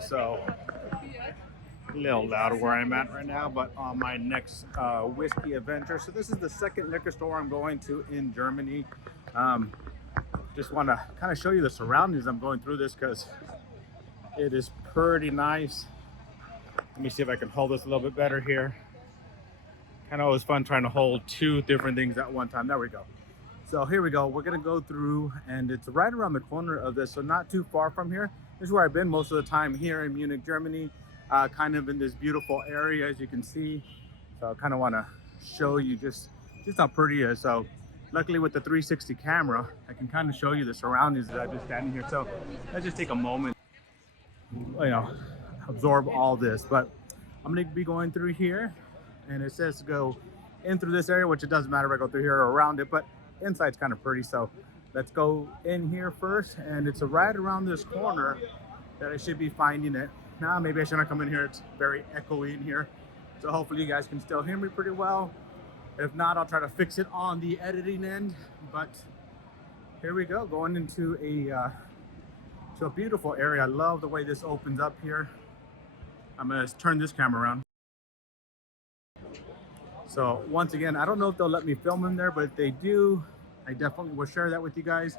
So a little louder where I'm at right now, but on my next whiskey adventure. So this is the second liquor store I'm going to in Germany. Just want to kind of show you the surroundings I'm going through this because it is pretty nice. Let me see if I can hold this a little bit better here. Kind of always fun trying to hold two different things at one time. There we go. So here we go. We're gonna go through, and it's right around the corner of this, so not too far from here. This is where I've been most of the time, here in Munich, Germany, kind of in this beautiful area, as you can see. So I kind of want to show you just how pretty it is. So luckily with the 360 camera, I can kind of show you the surroundings as I'm just standing here. So let's just take a moment, absorb all this. But I'm gonna be going through here, and it says to go in through this area, which it doesn't matter if I go through here or around it, but inside's kind of pretty. So let's go in here first, and it's right around this corner that I should be finding it. Now maybe I shouldn't come in here, it's very echoey in here, so hopefully you guys can still hear me pretty well. If not, I'll try to fix it on the editing end. But here we go, going into a beautiful area. I love the way this opens up here. I'm gonna turn this camera around. So once again, I don't know if they'll let me film in there, but if they do, I definitely will share that with you guys.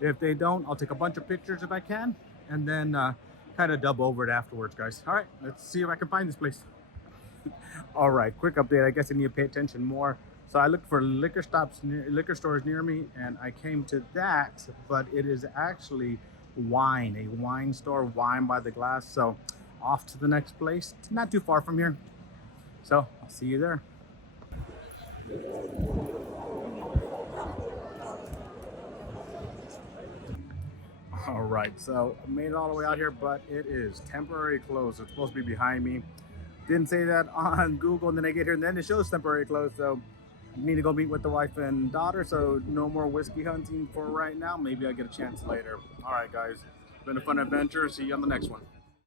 If they don't, I'll take a bunch of pictures if I can, and then kind of dub over it afterwards, guys. All right, let's see if I can find this place. All right, quick update. I guess I need to pay attention more. So I looked for liquor stores near me, and I came to that, but it is actually a wine store, wine by the glass. So off to the next place. It's not too far from here. So I'll see you there. All right, so I made it all the way out here, but it is temporary closed. It's supposed to be behind me. Didn't say that on Google, and then I get here and then it shows temporary closed. So I need to go meet with the wife and daughter, so no more whiskey hunting for right now. Maybe I'll get a chance later. All right, guys, been a fun adventure. See you on the next one.